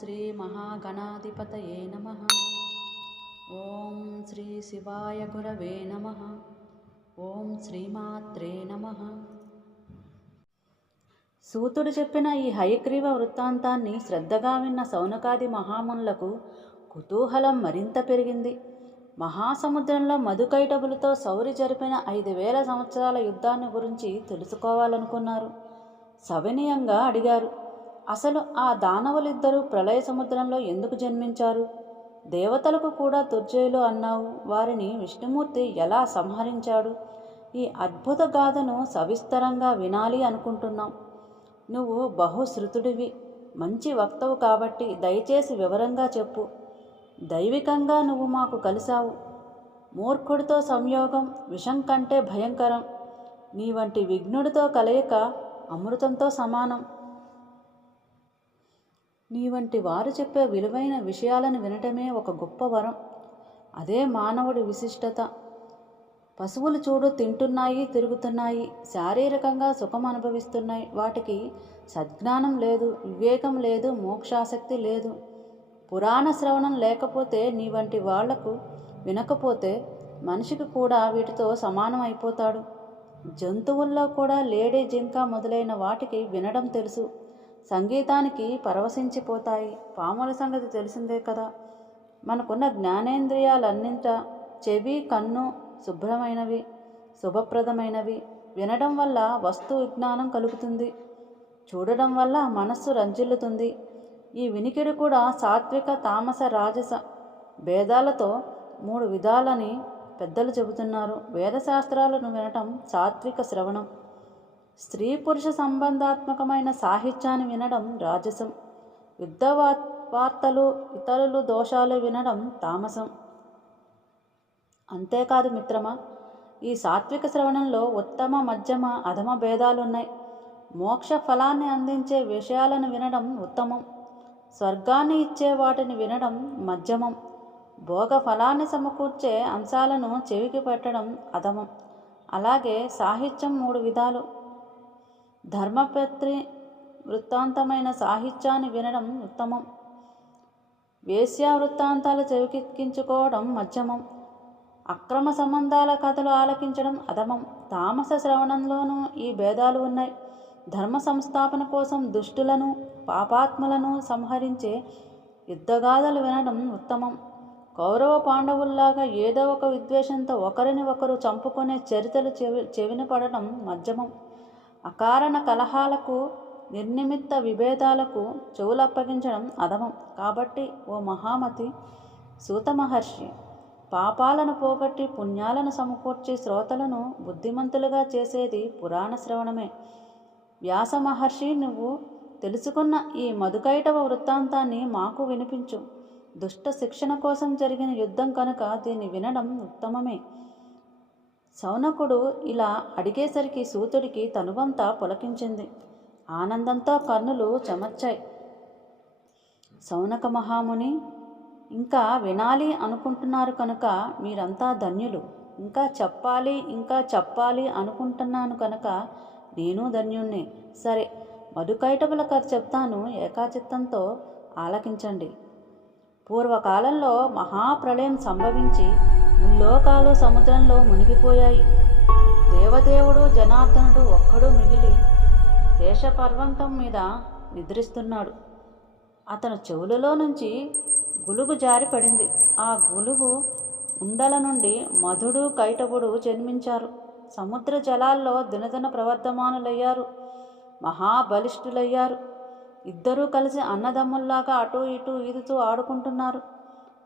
శ్రీ మహాగణాధిపతయే నమ. ఓం శ్రీ శివాయ గురవే నమ. ఓం శ్రీమాత్రే నమ. సూతుడు చెప్పిన ఈ హయగ్రీవ వృత్తాంతాన్ని శ్రద్ధగా విన్న సౌనకాది మహామునులకు కుతూహలం మరింత పెరిగింది. మహాసముద్రంలో మధుకైటబులతో సౌరి జరిపిన ఐదు వేల సంవత్సరాల యుద్ధాన్ని గురించి తెలుసుకోవాలనుకున్నారు. సవినయంగా అడిగారు. అసలు ఆ దానవులిద్దరూ ప్రళయ సముద్రంలో ఎందుకు జన్మించారు? దేవతలకు కూడా దుర్జయులు అన్నావు. వారిని విష్ణుమూర్తి ఎలా సంహరించాడు? ఈ అద్భుత గాథను సవిస్తరంగా వినాలి అనుకుంటున్నాం. నువ్వు బహుశ్రుతుడివి. మంచి వక్తవు కాబట్టి దయచేసి వివరంగా చెప్పు. దైవికంగా నువ్వు మాకు కలిశావు. మూర్ఖుడితో సంయోగం విషం కంటే భయంకరం. నీ వంటి విఘ్నుడితో కలయిక అమృతంతో సమానం. నీ వంటి వారు చెప్పే విలువైన విషయాలను వినటమే ఒక గొప్ప వరం. అదే మానవుడి విశిష్టత. పశువులు చూడు తింటున్నాయి తిరుగుతున్నాయి శారీరకంగా సుఖం అనుభవిస్తున్నాయి. వాటికి సద్జ్ఞానం లేదు వివేకం లేదు మోక్షాసక్తి లేదు. పురాణ శ్రవణం లేకపోతే నీ వంటి వాళ్ళకు వినకపోతే మనిషికి కూడా వీటితో సమానం అయిపోతాడు. జంతువుల్లో కూడా లేడీ జింక మొదలైన వాటికి వినడం తెలుసు. సంగీతానికి పరవశించిపోతాయి. పాముల సంగతి తెలిసిందే కదా. మనకున్న జ్ఞానేంద్రియాలన్నింట చెవి కన్ను శుభ్రమైనవి శుభప్రదమైనవి. వినడం వల్ల వస్తు విజ్ఞానం కలుగుతుంది. చూడడం వల్ల మనస్సు రంజిల్లుతుంది. ఈ వినికిడి కూడా సాత్విక తామస రాజస భేదాలతో మూడు విధాలని పెద్దలు చెబుతున్నారు. వేదశాస్త్రాలను వినటం సాత్విక శ్రవణం. స్త్రీ పురుష సంబంధాత్మకమైన సాహిత్యాన్ని వినడం రాజసం. యుద్ధ వార్తలు ఇతరులు దోషాలు వినడం తామసం. అంతేకాదు మిత్రమా ఈ సాత్విక శ్రవణంలో ఉత్తమ మధ్యమ అధమ భేదాలున్నాయి. మోక్ష ఫలాన్ని అందించే విషయాలను వినడం ఉత్తమం. స్వర్గాన్ని ఇచ్చే వాటిని వినడం మధ్యమం. భోగ ఫలాన్ని సమకూర్చే అంశాలను చెవికి పెట్టడం అధమం. అలాగే సాహిత్యం మూడు విధాలు. ధర్మపత్రి వృత్తాంతమైన సాహిత్యాన్ని వినడం ఉత్తమం. వేశ్యా వృత్తాంతాలు చెవికెక్కించుకోవడం మధ్యమం. అక్రమ సంబంధాల కథలు ఆలకించడం అధమం. తామస శ్రవణంలోనూ ఈ భేదాలు ఉన్నాయి. ధర్మ సంస్థాపన కోసం దుష్టులను పాపాత్మలను సంహరించే యుద్ధగాథలు వినడం ఉత్తమం. కౌరవ పాండవుల్లాగా ఏదో ఒక విద్వేషంతో ఒకరిని ఒకరు చంపుకునే చరితలు చెవి చెవిన పడటం మధ్యమం. అకారణ కలహాలకు నిర్నిమిత్త విభేదాలకు చెవులప్పగించడం అధమం. కాబట్టి ఓ మహామతి సూత మహర్షి పాపాలను పోగొట్టి పుణ్యాలను సమకూర్చి శ్రోతలను బుద్ధిమంతులుగా చేసేది పురాణ శ్రవణమే. వ్యాస మహర్షి నువ్వు తెలుసుకున్న ఈ మధుకైటవ వృత్తాంతాన్ని మాకు వినిపించు. దుష్ట శిక్షణ కోసం జరిగిన యుద్ధం కనుక దీన్ని వినడం ఉత్తమమే. శౌనకుడు ఇలా అడిగేసరికి సూతుడికి తనువంతా పులకించింది. ఆనందంతో కన్నులు చెమర్చాయి. శౌనక మహాముని ఇంకా వినాలి అనుకుంటున్నారు కనుక మీరంతా ధన్యులు. ఇంకా చెప్పాలి ఇంకా చెప్పాలి అనుకుంటున్నాను కనుక నేను ధన్యుణ్ణి. సరే మధుకైటబుల కథ చెప్తాను ఏకాచిత్తంతో ఆలకించండి. పూర్వకాలంలో మహాప్రళయం సంభవించి ముల్లోకాలు సముద్రంలో మునిగిపోయాయి. దేవదేవుడు జనార్దనుడు ఒక్కడు మిగిలి శేషపర్వంతం మీద నిద్రిస్తున్నాడు. అతను చెవులలో నుంచి గులుగు జారి పడింది. ఆ గులుగు ఉండల నుండి మధుడు కైటబుడు జన్మించారు. సముద్ర జలాల్లో దినదిన ప్రవర్ధమానులయ్యారు. మహాబలిష్ఠులయ్యారు. ఇద్దరూ కలిసి అన్నదమ్ముల్లాగా అటూ ఇటూ ఈదుతూ ఆడుకుంటున్నారు.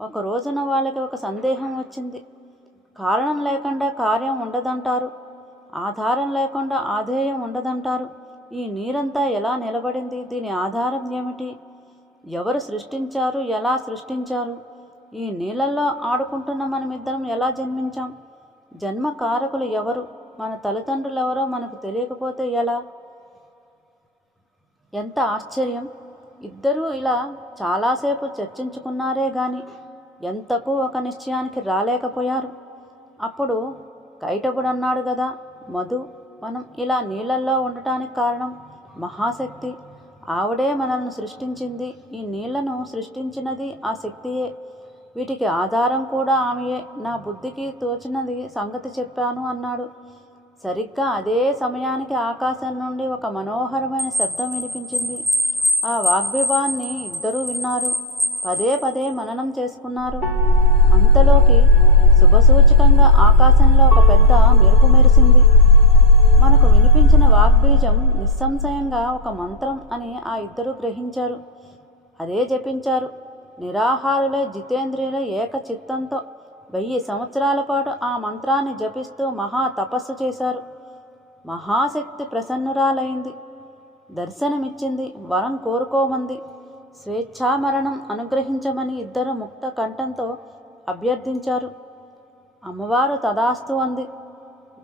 ఒక రోజున వాళ్ళకి ఒక సందేహం వచ్చింది. కారణం లేకుండా కార్యం ఉండదంటారు. ఆధారం లేకుండా ఆధేయం ఉండదంటారు. ఈ నీరంతా ఎలా నిలబడింది? దీని ఆధారం ఏమిటి? ఎవరు సృష్టించారు? ఎలా సృష్టించారు? ఈ నీళ్ళల్లో ఆడుకుంటున్న మనమిద్దరం ఎలా జన్మించాం? జన్మ కారకులు ఎవరు? మన తల్లిదండ్రులు ఎవరో మనకు తెలియకపోతే ఎలా? ఎంత ఆశ్చర్యం! ఇద్దరూ ఇలా చాలాసేపు చర్చించుకున్నారే కానీ ఎంతకు ఒక నిశ్చయానికి రాలేకపోయారు. అప్పుడు కైటపుడు అన్నాడు కదా మధు మనం ఇలా నీళ్ళల్లో ఉండటానికి కారణం మహాశక్తి. ఆవిడే మనల్ని సృష్టించింది ఈ నీళ్ళను సృష్టించినది ఆ శక్తియే. వీటికి ఆధారం కూడా ఆమెయే. నా బుద్ధికి తోచినది సంగతి చెప్పాను అన్నాడు. సరిగ్గా అదే సమయానికి ఆకాశం నుండి ఒక మనోహరమైన శబ్దం వినిపించింది. ఆ వాగ్విభాన్ని ఇద్దరూ విన్నారు. పదే పదే మననం చేసుకున్నారు. అంతలోకి శుభసూచకంగా ఆకాశంలో ఒక పెద్ద మెరుపు మెరిసింది. మనకు వినిపించిన వాగ్బీజం నిస్సంశయంగా ఒక మంత్రం అని ఆ ఇద్దరు గ్రహించారు. అదే జపించారు. నిరాహారులే జితేంద్రియుల ఏక చిత్తంతో వెయ్యి సంవత్సరాల పాటు ఆ మంత్రాన్ని జపిస్తూ మహా తపస్సు చేశారు. మహాశక్తి ప్రసన్నురాలైంది. దర్శనమిచ్చింది. వరం కోరుకోమంది. స్వేచ్ఛామరణం అనుగ్రహించమని ఇద్దరు ముక్త కంఠంతో అభ్యర్థించారు. అమ్మవారు తదాస్తు అంది.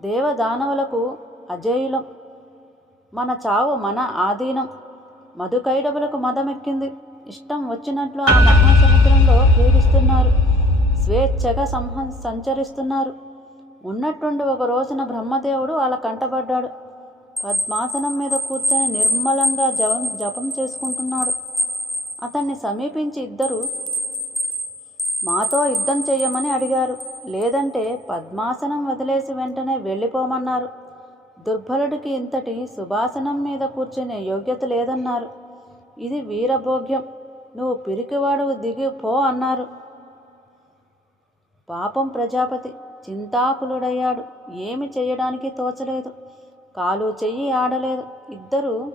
దేవదానవులకు అజేయులం. మన చావు మన ఆధీనం. మధుకైడవులకు మదమెక్కింది. ఇష్టం వచ్చినట్లు ఆ మహాసముద్రంలో క్రీడిస్తున్నారు స్వేచ్ఛగా సంహ సంచరిస్తున్నారు. ఉన్నట్టుండి ఒక రోజున బ్రహ్మదేవుడు అలా కంటపడ్డాడు పద్మాసనం మీద కూర్చొని నిర్మలంగా జపం జపం చేసుకుంటున్నాడు. అతన్ని సమీపించి ఇద్దరు మాతో యుద్ధం చెయ్యమని అడిగారు. లేదంటే పద్మాసనం వదిలేసి వెంటనే వెళ్ళిపోమన్నారు. దుర్బలుడికి ఇంతటి సుభాసనం మీద కూర్చునే యోగ్యత లేదన్నారు. ఇది వీరభోగ్యం. నువ్వు పిరికివాడు దిగి పో అన్నారు. పాపం ప్రజాపతి చింతాకులుడయ్యాడు. ఏమి చేయడానికి తోచలేదు. కాలు చెయ్యి ఆడలేదు. ఇద్దరు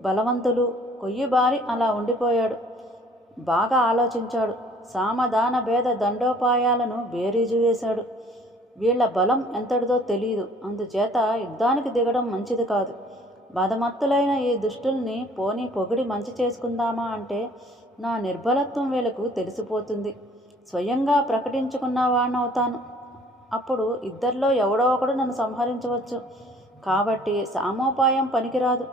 బలవంతులు కొయ్యిబారి అలా ఉండిపోయాడు. బాగా ఆలోచించాడు. సామధాన భేద దండోపాయాలను బేరీజు వేశాడు. వీళ్ళ బలం ఎంతటిదో తెలియదు అందుచేత యుద్ధానికి దిగడం మంచిది కాదు. బదమత్తులైన ఈ దుష్టుల్ని పోనీ పొగిడి మంచి చేసుకుందామా అంటే నా నిర్బలత్వం వీళ్ళకు తెలిసిపోతుంది. స్వయంగా ప్రకటించుకున్న వాణ్ణవుతాను. అప్పుడు ఇద్దరిలో ఎవడో ఒకడు నన్ను సంహరించవచ్చు. కాబట్టి సామోపాయం పనికిరాదు.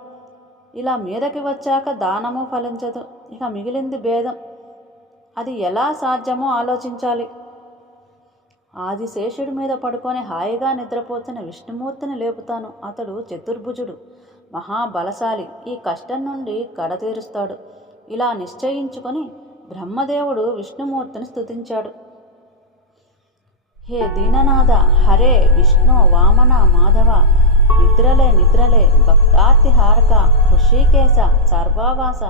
ఇలా మీదకి వచ్చాక దానము ఫలించదు. ఇక మిగిలింది భేదం. అది ఎలా సాధ్యమో ఆలోచించాలి. ఆదిశేషుడి మీద పడుకొని హాయిగా నిద్రపోతున్న విష్ణుమూర్తిని లేపుతాను. అతడు చతుర్భుజుడు మహాబలశాలి. ఈ కష్టం నుండి కడతీరుస్తాడు ఇలా నిశ్చయించుకొని బ్రహ్మదేవుడు విష్ణుమూర్తిని స్తుతించాడు. హే దీననాథ! హరే విష్ణు వామన మాధవ! నిద్రలే నిద్రలే భక్తార్తిహారక హృషికేశ సర్వావాస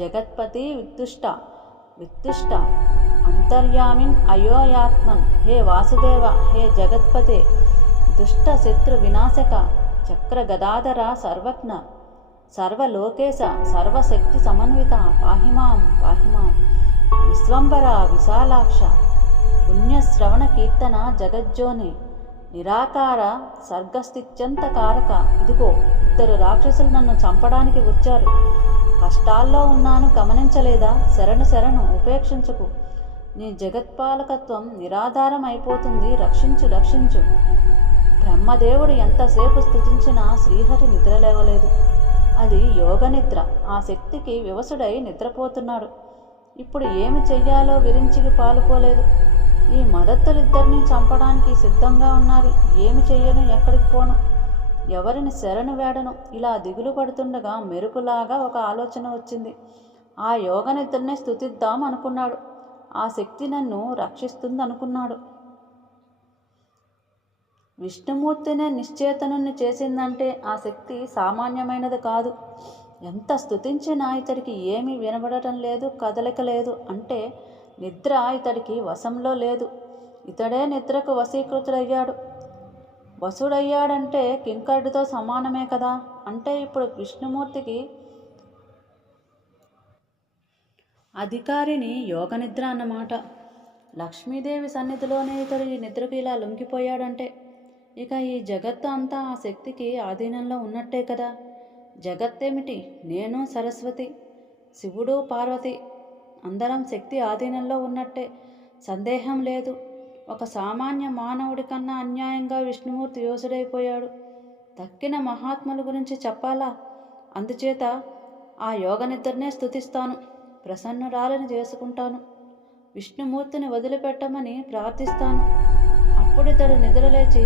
జగత్పతి విత్తుష్ట విత్తుష్ట అంతర్యామిన్ అయోయాత్మన్ హే వాసుదేవ హే జగత్పతే దుష్ట శత్రు వినాశక చక్ర గదాధర సర్వజ్ఞ సర్వలోకేశ సర్వశక్తి సమన్విత పాహిమాం పాహిమాం విశ్వంబర విశాలాక్ష పుణ్యశ్రవణ కీర్తన జగజ్జోని నిరాకార సర్గస్థిత్యంతకారక. ఇదిగో ఇద్దరు రాక్షసులు నన్ను చంపడానికి వచ్చారు. కష్టాల్లో ఉన్నాను గమనించలేదా? శరణు శరణు ఉపేక్షించకు. నీ జగత్పాలకత్వం నిరాధారం అయిపోతుంది రక్షించు రక్షించు. బ్రహ్మదేవుడు ఎంతసేపు స్థుతించినా శ్రీహరి నిద్రలేవలేదు. అది యోగ నిద్ర ఆ శక్తికి వివసుడై నిద్రపోతున్నాడు. ఇప్పుడు ఏమి చెయ్యాలో విరించికి పాలుపోలేదు. ఈ మదత్తులిద్దరినీ చంపడానికి సిద్ధంగా ఉన్నారు. ఏమి చెయ్యను ఎక్కడికి పోను. ఎవరిని శరణు వేడను? ఇలా దిగులు పడుతుండగా మెరుపులాగా ఒక ఆలోచన వచ్చింది. ఆ యోగనిద్దరినే స్థుతిద్దాం అనుకున్నాడు. ఆ శక్తి నన్ను రక్షిస్తుంది అనుకున్నాడు విష్ణుమూర్తినే నిశ్చేతనుని చేసిందంటే ఆ శక్తి సామాన్యమైనది కాదు. ఎంత స్థుతించినా ఇతడికి ఏమీ వినబడటం లేదు కదలిక లేదు అంటే నిద్ర ఇతడికి వశంలో లేదు. ఇతడే నిద్రకు వశీకృతుడయ్యాడు. వసుడయ్యాడంటే కింకరుడితో సమానమే కదా? అంటే ఇప్పుడు విష్ణుమూర్తికి అధికారిని యోగ నిద్ర అన్నమాట. లక్ష్మీదేవి సన్నిధిలోనే ఇతడు ఈ నిద్రకు ఇలా లొంగిపోయాడంటే ఇక ఈ జగత్తు అంతా ఆ శక్తికి ఆధీనంలో ఉన్నట్టే కదా? జగత్తేమిటి? నేను సరస్వతి శివుడు పార్వతి అందరం శక్తి ఆధీనంలో ఉన్నట్టే. సందేహం లేదు. ఒక సామాన్య మానవుడి కన్నా అన్యాయంగా విష్ణుమూర్తి యోసుడైపోయాడు. తక్కిన మహాత్ముల గురించి చెప్పాలా? అందుచేత ఆ యోగ నిద్రనే స్థుతిస్తాను ప్రసన్నురాలని చేసుకుంటాను. విష్ణుమూర్తిని వదిలిపెట్టమని ప్రార్థిస్తాను. అప్పుడు ఇతడు నిద్రలేచి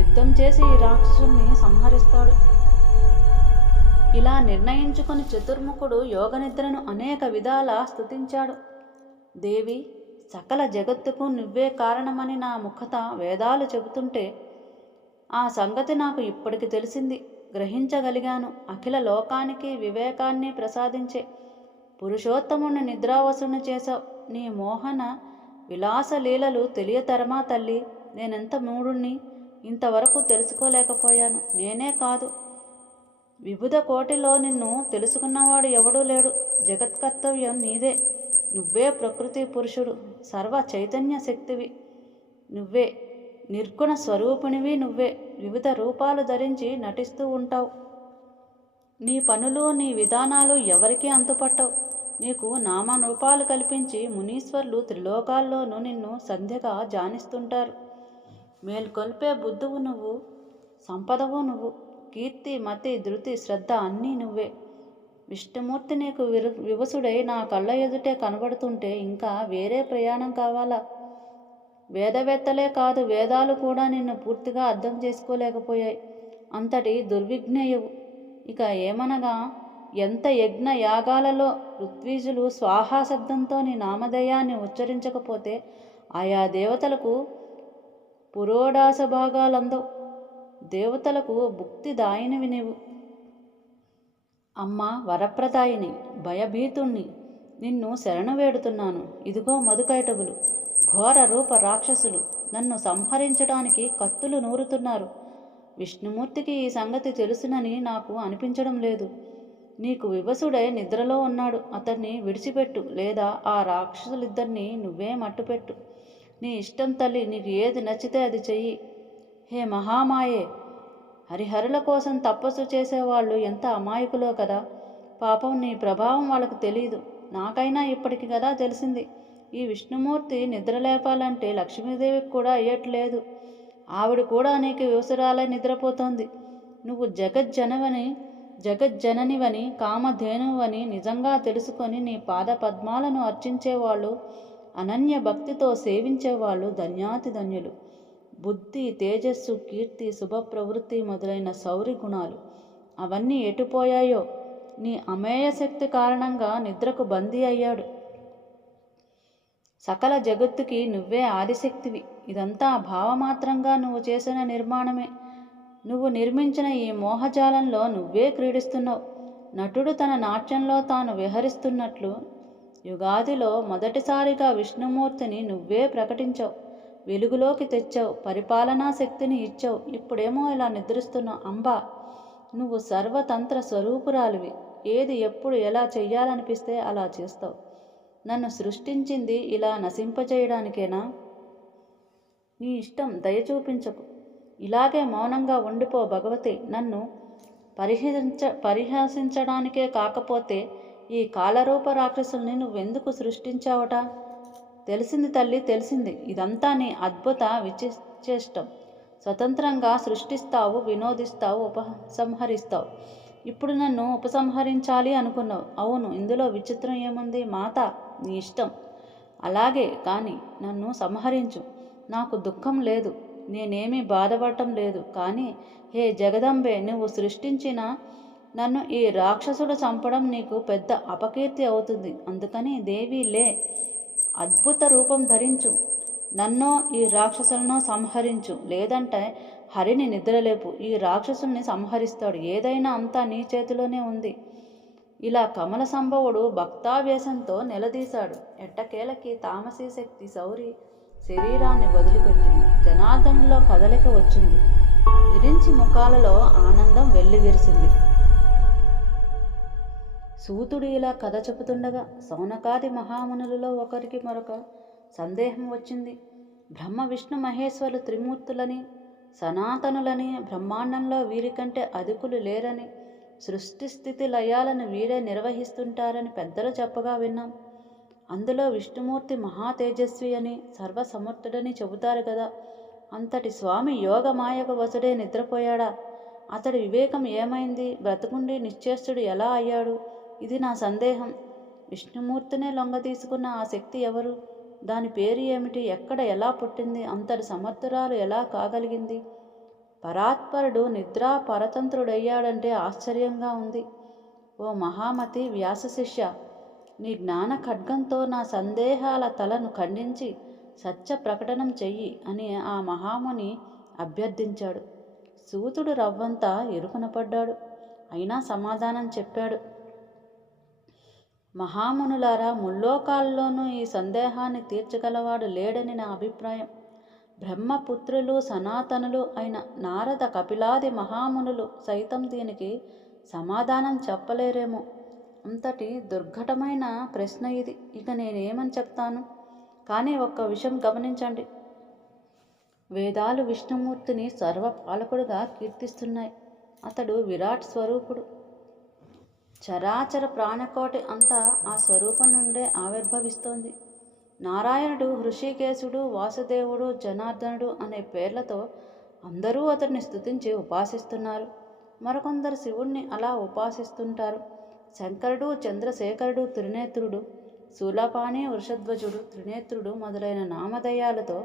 యుద్ధం చేసి ఈ రాక్షసుల్ని సంహరిస్తాడు. ఇలా నిర్ణయించుకుని చతుర్ముఖుడు యోగనిద్రను అనేక విధాల స్తుతించాడు. దేవి సకల జగత్తుకు నువ్వే కారణమని నా ముఖత వేదాలు చెబుతుంటే ఆ సంగతి నాకు ఇప్పటికి తెలిసింది. గ్రహించగలిగాను. అఖిల లోకానికి వివేకాన్ని ప్రసాదించే పురుషోత్తముని నిద్రావసుని చేసావు నీ మోహన విలాస లీలలు తెలియతరమా తల్లి? నేనెంత మూడుణ్ణి ఇంతవరకు తెలుసుకోలేకపోయాను. నేనే కాదు. వివిధ కోటిలో నిన్ను తెలుసుకున్నవాడు ఎవడూ లేడు. జగత్కర్తవ్యం నీదే. నువ్వే ప్రకృతి పురుషుడు. సర్వ చైతన్య శక్తివి. నువ్వే నిర్గుణ స్వరూపిణివి నువ్వే. వివిధ రూపాలు ధరించి నటిస్తూ ఉంటావు. నీ పనులు నీ విధానాలు ఎవరికీ అంతుపట్టవు. నీకు నామరూపాలు కల్పించి మునీశ్వర్లు త్రిలోకాల్లోనూ నిన్ను సంధ్యగా జానిస్తుంటారు. మేల్కొల్పే బుద్ధువు నువ్వు సంపదవు నువ్వు. కీర్తి మతి ధృతి శ్రద్ధ అన్నీ నువ్వే. విష్ణుమూర్తి నీకు విరు వివసుడై నా కళ్ళ ఎదుటే కనబడుతుంటే ఇంకా వేరే ప్రయాణం కావాలా? వేదవేత్తలే కాదు వేదాలు కూడా నిన్ను పూర్తిగా అర్థం చేసుకోలేకపోయాయి. అంతటి దుర్విజ్ఞయవు. ఇక ఏమనగా ఎంత యజ్ఞ యాగాలలో ఋత్వీజులు స్వాహాశబ్దంతో నీ నామధేయాన్ని ఉచ్చరించకపోతే ఆయా దేవతలకు పురోడాస భాగాలందవు. దేవతలకు భుక్తిదాయినివి నీవు అమ్మ వరప్రదాయిని భయభీతుణ్ణి నిన్ను శరణు వేడుతున్నాను. ఇదిగో మధుకైటవులు ఘోర రూప రాక్షసులు నన్ను సంహరించడానికి కత్తులు నూరుతున్నారు. విష్ణుమూర్తికి ఈ సంగతి తెలుసునని నాకు అనిపించడం లేదు. నీకు వివసుడై నిద్రలో ఉన్నాడు. అతన్ని విడిచిపెట్టు లేదా ఆ రాక్షసులిద్దరినీ నువ్వే మట్టుపెట్టు. నీ ఇష్టం తల్లి నీకు ఏది నచ్చితే అది చెయ్యి. హే మహామాయే! హరిహరుల కోసం తపస్సు చేసేవాళ్ళు ఎంత అమాయకులో కదా! పాపం నీ ప్రభావం వాళ్ళకు తెలియదు నాకైనా ఇప్పటికి కదా తెలిసింది. ఈ విష్ణుమూర్తి నిద్రలేపాలంటే లక్ష్మీదేవికి కూడా అయ్యట్లేదు. ఆవిడ కూడా నీకు వివసరాలై నిద్రపోతోంది. నువ్వు జగజ్జనవని జగజ్జననివని కామధేనువని నిజంగా తెలుసుకొని నీ పాద పద్మాలను అర్చించేవాళ్ళు అనన్య భక్తితో సేవించేవాళ్ళు ధన్యాతి ధన్యులు బుద్ధి తేజస్సు కీర్తి శుభ ప్రవృత్తి మొదలైన సౌరి గుణాలు. అవన్నీ ఎటుపోయాయో? నీ అమేయ శక్తి కారణంగా నిద్రకు బందీ అయ్యాడు. సకల జగత్తుకి నువ్వే ఆదిశక్తివి. ఇదంతా భావమాత్రంగా నువ్వు చేసిన నిర్మాణమే. నువ్వు నిర్మించిన ఈ మోహజాలంలో నువ్వే క్రీడిస్తున్నావు. నటుడు తన నాట్యంలో తాను విహరిస్తున్నట్లు యుగాదిలో మొదటిసారిగా విష్ణుమూర్తిని నువ్వే ప్రకటించావు. వెలుగులోకి తెచ్చావు పరిపాలనా శక్తిని ఇచ్చావు. ఇప్పుడేమో ఇలా నిద్రిస్తున్నావు అంబా నువ్వు సర్వతంత్ర స్వరూపురాలివి. ఏది ఎప్పుడు ఎలా చెయ్యాలనిపిస్తే అలా చేస్తావు. నన్ను సృష్టించింది ఇలా నశింపజేయడానికేనా? నీ ఇష్టం దయ చూపించకు ఇలాగే మౌనంగా ఉండిపో భగవతి. నన్ను పరిహసించ పరిహసించడానికే కాకపోతే ఈ కాలరూప రాక్షసుల్ని నువ్వెందుకు సృష్టించావట? తెలిసింది తల్లి తెలిసింది. ఇదంతా నీ అద్భుత విచేష్టం స్వతంత్రంగా సృష్టిస్తావు వినోదిస్తావు ఉపసంహరిస్తావు. ఇప్పుడు నన్ను ఉపసంహరించాలి అనుకున్నావు. అవును ఇందులో విచిత్రం ఏముంది? మాత నీ ఇష్టం. అలాగే కానీ నన్ను సంహరించు. నాకు దుఃఖం లేదు. నేనేమీ బాధపడటం లేదు. కానీ హే జగదంబే నువ్వు సృష్టించిన నన్ను ఈ రాక్షసుడు చంపడం నీకు పెద్ద అపకీర్తి అవుతుంది. అందుకని దేవి లే అద్భుత రూపం ధరించు. నన్నో ఈ రాక్షసులను సంహరించు. లేదంటే హరిని నిద్రలేపు. ఈ రాక్షసుల్ని సంహరిస్తాడు. ఏదైనా అంతా నీ చేతిలోనే ఉంది. ఇలా కమల సంభవుడు భక్తావేశంతో నిలదీశాడు. ఎట్టకేలకి తామసీ శక్తి సౌరి శరీరాన్ని వదిలిపెట్టింది. జనార్దనులో కదలిక వచ్చింది. విరించి ముఖాలలో ఆనందం వెల్లివిరిసింది. సూతుడు ఇలా కథ చెబుతుండగా సౌనకాది మహామునులలో ఒకరికి మరొక సందేహం వచ్చింది. బ్రహ్మ విష్ణు మహేశ్వరులు త్రిమూర్తులని సనాతనులని బ్రహ్మాండంలో వీరికంటే అధికులు లేరని సృష్టి స్థితి లయాలను వీరే నిర్వహిస్తుంటారని పెద్దలు చెప్పగా విన్నాం. అందులో విష్ణుమూర్తి మహా తేజస్వి అని సర్వసమర్థుడని చెబుతారు కదా. అంతటి స్వామి యోగ మాయక వసుడే నిద్రపోయాడా? అతడి వివేకం ఏమైంది? బ్రతుకుండి నిశ్చేష్టుడు ఎలా అయ్యాడు? ఇది నా సందేహం. విష్ణుమూర్తినే లొంగ తీసుకున్న ఆ శక్తి ఎవరు? దాని పేరు ఏమిటి? ఎక్కడ ఎలా పుట్టింది? అంతటి సమర్థురాలు ఎలా కాగలిగింది? పరాత్పరుడు నిద్రా పరతంత్రుడయ్యాడంటే ఆశ్చర్యంగా ఉంది. ఓ మహామతి వ్యాస శిష్య నీ జ్ఞాన ఖడ్గంతో నా సందేహాల తలను ఖండించి సత్య ప్రకటనం చెయ్యి అని ఆ మహాముని అభ్యర్థించాడు. సూతుడు రవ్వంతా ఇరుకున పడ్డాడు. అయినా సమాధానం చెప్పాడు. మహామునులారా ముల్లోకాల్లోనూ ఈ సందేహాన్ని తీర్చగలవాడు లేడని నా అభిప్రాయం. బ్రహ్మపుత్రులు సనాతనులు అయిన నారద కపిలాది మహామునులు సైతం దీనికి సమాధానం చెప్పలేరేమో. అంతటి దుర్ఘటమైన ప్రశ్న ఇది. ఇక నేనేమని చెప్తాను? కానీ ఒక్క విషయం గమనించండి. వేదాలు విష్ణుమూర్తిని సర్వపాలకుడుగా కీర్తిస్తున్నాయి. అతడు విరాట్ స్వరూపుడు. చరాచర ప్రాణకోటి అంతా ఆ స్వరూపం నుండే ఆవిర్భవిస్తోంది. నారాయణుడు హృషికేశుడు వాసుదేవుడు జనార్దనుడు అనే పేర్లతో అందరూ అతడిని స్థుతించి ఉపాసిస్తున్నారు. మరికొందరు శివుణ్ణి అలా ఉపాసిస్తుంటారు. శంకరుడు చంద్రశేఖరుడు త్రినేత్రుడు శూలపాణి వృషధ్వజుడు త్రినేత్రుడు మొదలైన నామధేయాలతో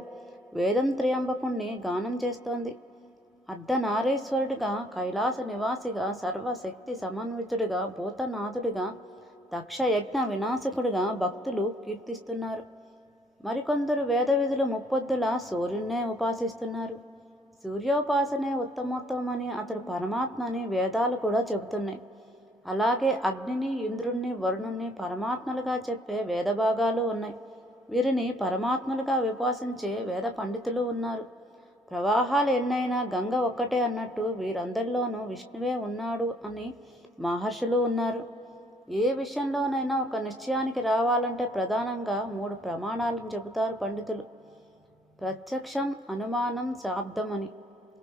వేదం త్రియంబకుణ్ణి గానం చేస్తోంది. అర్ధనారీశ్వరుడిగా కైలాస నివాసిగా సర్వశక్తి సమన్వితుడిగా భూతనాథుడిగా దక్షయజ్ఞ వినాశకుడిగా భక్తులు కీర్తిస్తున్నారు. మరికొందరు వేద విధులు ముప్పొద్దుల సూర్యున్నే ఉపాసిస్తున్నారు. సూర్యోపాసనే ఉత్తమోత్తమని అతడు పరమాత్మ అని వేదాలు కూడా చెబుతున్నాయి. అలాగే అగ్నిని ఇంద్రుణ్ణి వరుణుణ్ణి పరమాత్మలుగా చెప్పే వేద భాగాలు ఉన్నాయి. వీరిని పరమాత్మలుగా విపాసించే వేద పండితులు ఉన్నారు. ప్రవాహాలు ఎన్నైనా గంగ ఒక్కటే అన్నట్టు వీరందరిలోనూ విష్ణువే ఉన్నాడు అని మహర్షులు ఉన్నారు. ఏ విషయంలోనైనా ఒక నిశ్చయానికి రావాలంటే ప్రధానంగా మూడు ప్రమాణాలను చెబుతారు పండితులు. ప్రత్యక్షం అనుమానం శాబ్దం అని.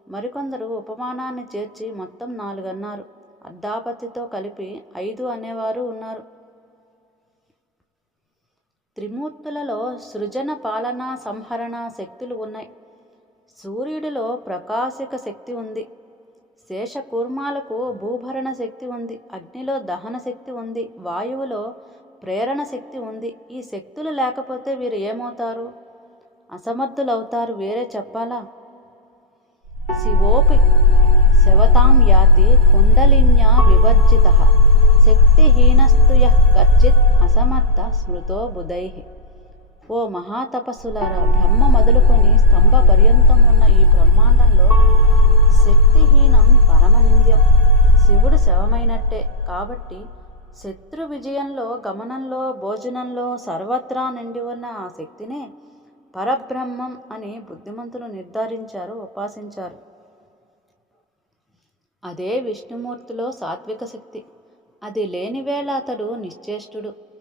మరికొందరు ఉపమానాన్ని చేర్చి మొత్తం నాలుగు అన్నారు అర్ధాపతితో కలిపి ఐదు అనేవారు ఉన్నారు. త్రిమూర్తులలో సృజన పాలన సంహరణ శక్తులు ఉన్నాయి. సూర్యుడిలో ప్రకాశిక శక్తి ఉంది. శేషకూర్మాలకు భూభరణ శక్తి ఉంది. అగ్నిలో దహన శక్తి ఉంది. వాయువులో ప్రేరణ శక్తి ఉంది. ఈ శక్తులు లేకపోతే వీరు ఏమవుతారు? అసమర్థులవుతారు. వేరే చెప్పాలా? శివోపి శవతాం యాతి కుండలిన్యా వివర్జిత. శక్తిహీనస్తుయ కచ్చిత్ అసమర్థ స్మృతో బుధై. ఓ మహాతపస్సులారా బ్రహ్మ మొదలుకొని స్తంభ పర్యంతం ఉన్న ఈ బ్రహ్మాండంలో శక్తిహీనం పరమనింద్యం. శివుడు శవమైనట్టే. కాబట్టి శత్రు విజయంలో గమనంలో భోజనంలో సర్వత్రా నిండి ఉన్న ఆ శక్తినే పరబ్రహ్మం అని బుద్ధిమంతులు నిర్ధారించారు ఉపాసించారు. అదే విష్ణుమూర్తిలో సాత్విక శక్తి. అది లేనివేళ అతడు నిశ్చేష్టుడు.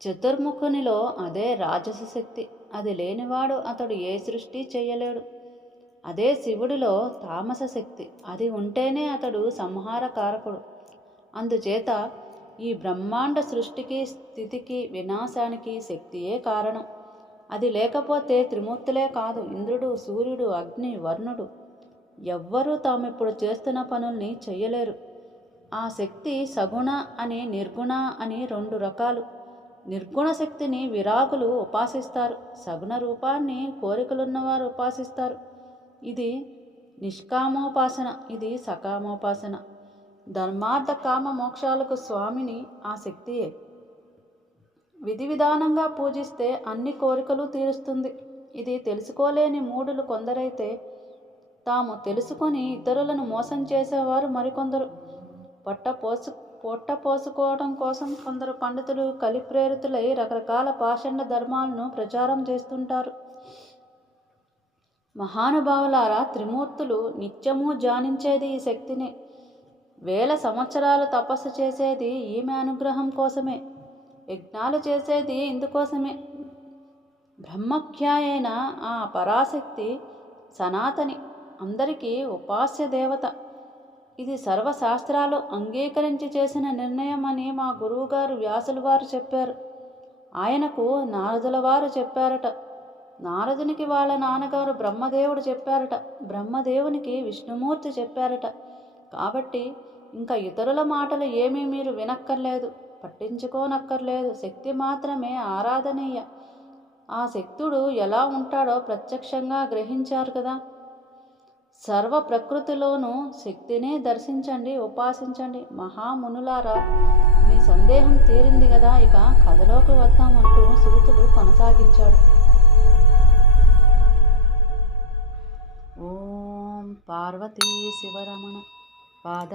చతుర్ముఖునిలో అదే రాజస శక్తి. అది లేనివాడు అతడు ఏ సృష్టి చేయలేడు అదే శివుడిలో తామస శక్తి. అది ఉంటేనే అతడు సంహారకారకుడు. అందుచేత ఈ బ్రహ్మాండ సృష్టికి స్థితికి వినాశానికి శక్తియే కారణం. అది లేకపోతే త్రిమూర్తులే కాదు. ఇంద్రుడు సూర్యుడు అగ్ని వర్ణుడు. ఎవ్వరూ తామిప్పుడు చేస్తున్న పనుల్ని చెయ్యలేరు. ఆ శక్తి సగుణ అని నిర్గుణ అని రెండు రకాలు. నిర్గుణ శక్తిని విరాగులు ఉపాసిస్తారు. సగుణ రూపాన్ని కోరికలున్నవారు ఉపాసిస్తారు. ఇది నిష్కామోపాసన ఇది సకామోపాసన. ధర్మార్థ కామ మోక్షాలకు స్వామిని ఆ శక్తియే. విధి విధానంగా పూజిస్తే అన్ని కోరికలు తీరుస్తుంది. ఇది తెలుసుకోలేని మూడులు కొందరైతే తాము తెలుసుకొని ఇతరులను మోసం చేసేవారు మరికొందరు. పొట్ట పోసు పొట్ట పోసుకోవడం కోసం కొందరు పండితులు కలిప్రేరితులై రకరకాల పాషండ ధర్మాలను ప్రచారం చేస్తుంటారు. మహానుభావులారా త్రిమూర్తులు నిత్యము జానించేది ఈ శక్తిని. వేల సంవత్సరాలు తపస్సు చేసేది ఈమె అనుగ్రహం కోసమే. యజ్ఞాలు చేసేది ఇందుకోసమే. బ్రహ్మఖ్యాయైన ఆ పరాశక్తి సనాతని అందరికీ ఉపాస్య దేవత. ఇది సర్వశాస్త్రాలు అంగీకరించి చేసిన నిర్ణయం అని మా గురువుగారు వ్యాసుల వారు చెప్పారు. ఆయనకు నారదుల వారు చెప్పారట. నారదునికి వాళ్ళ నాన్నగారు బ్రహ్మదేవుడు చెప్పారట. బ్రహ్మదేవునికి విష్ణుమూర్తి చెప్పారట. కాబట్టి ఇంకా ఇతరుల మాటలు ఏమీ మీరు వినక్కర్లేదు. పట్టించుకోనక్కర్లేదు. శక్తి మాత్రమే ఆరాధనీయ. ఆ శక్తుడు ఎలా ఉంటాడో ప్రత్యక్షంగా గ్రహించారు కదా. సర్వ ప్రకృతిలోనూ శక్తినే దర్శించండి ఉపాసించండి. మహామునులారా మీ సందేహం తీరింది కదా ఇక కథలోకి వద్దాం అంటూ సూతుడు కొనసాగించాడు. ఓం పార్వతీ శివరమణ పాద